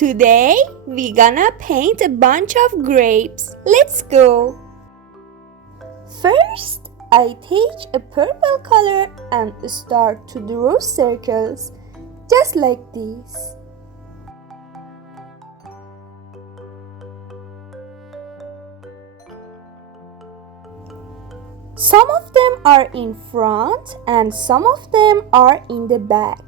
Today we gonna paint a bunch of grapes. Let's go! First, I take a purple color and start to draw circles, just like this. Some of them are in front and some of them are in the back.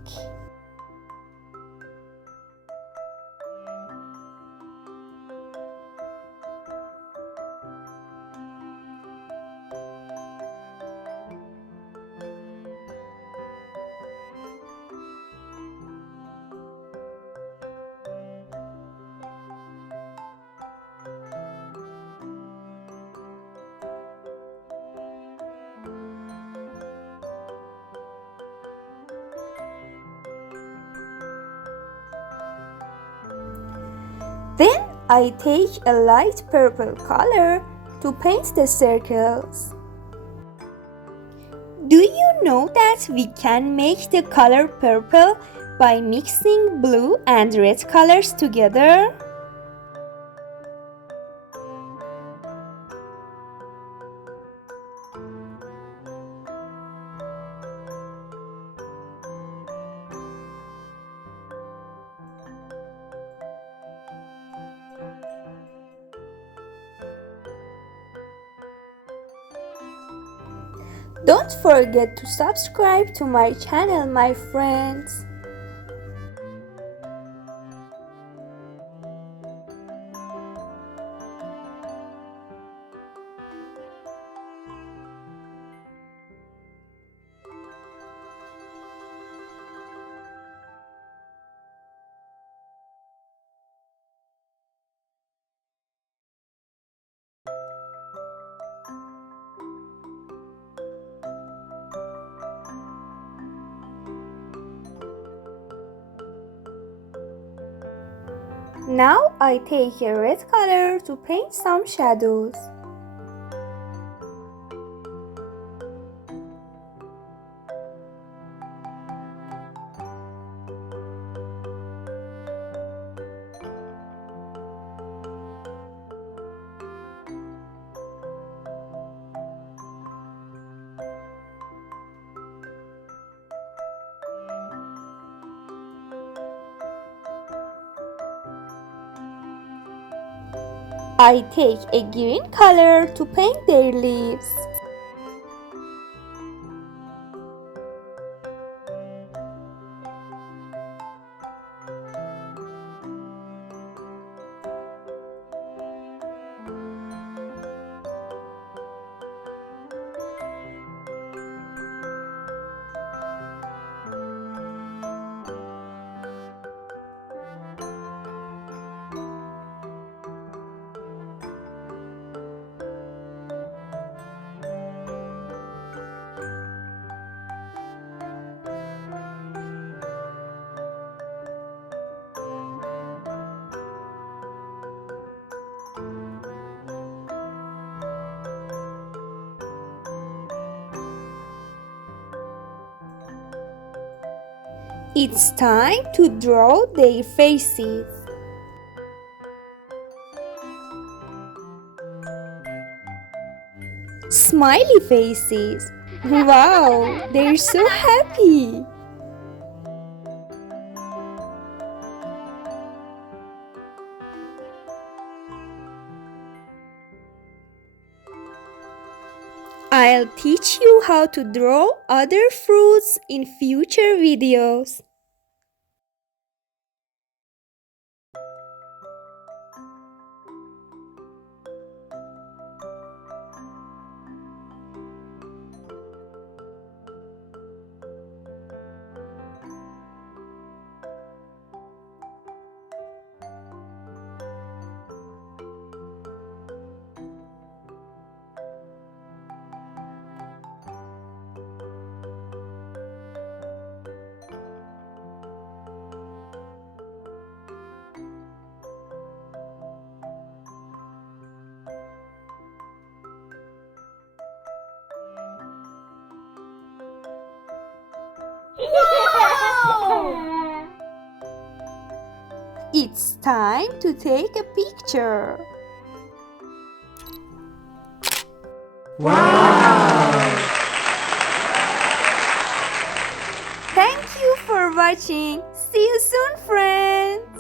Then I take a light purple color to paint the circles. Do you know that we can make the color purple by mixing blue and red colors together? Don't forget to subscribe to my channel, my friends. Now I take a red color to paint some shadows. I take a green color to paint their leaves. It's time to draw their faces. Smiley faces. Wow, they're so happy. I'll teach you how to draw other fruits in future videos. It's time to take a picture. Wow! Thank you for watching. See you soon, friends.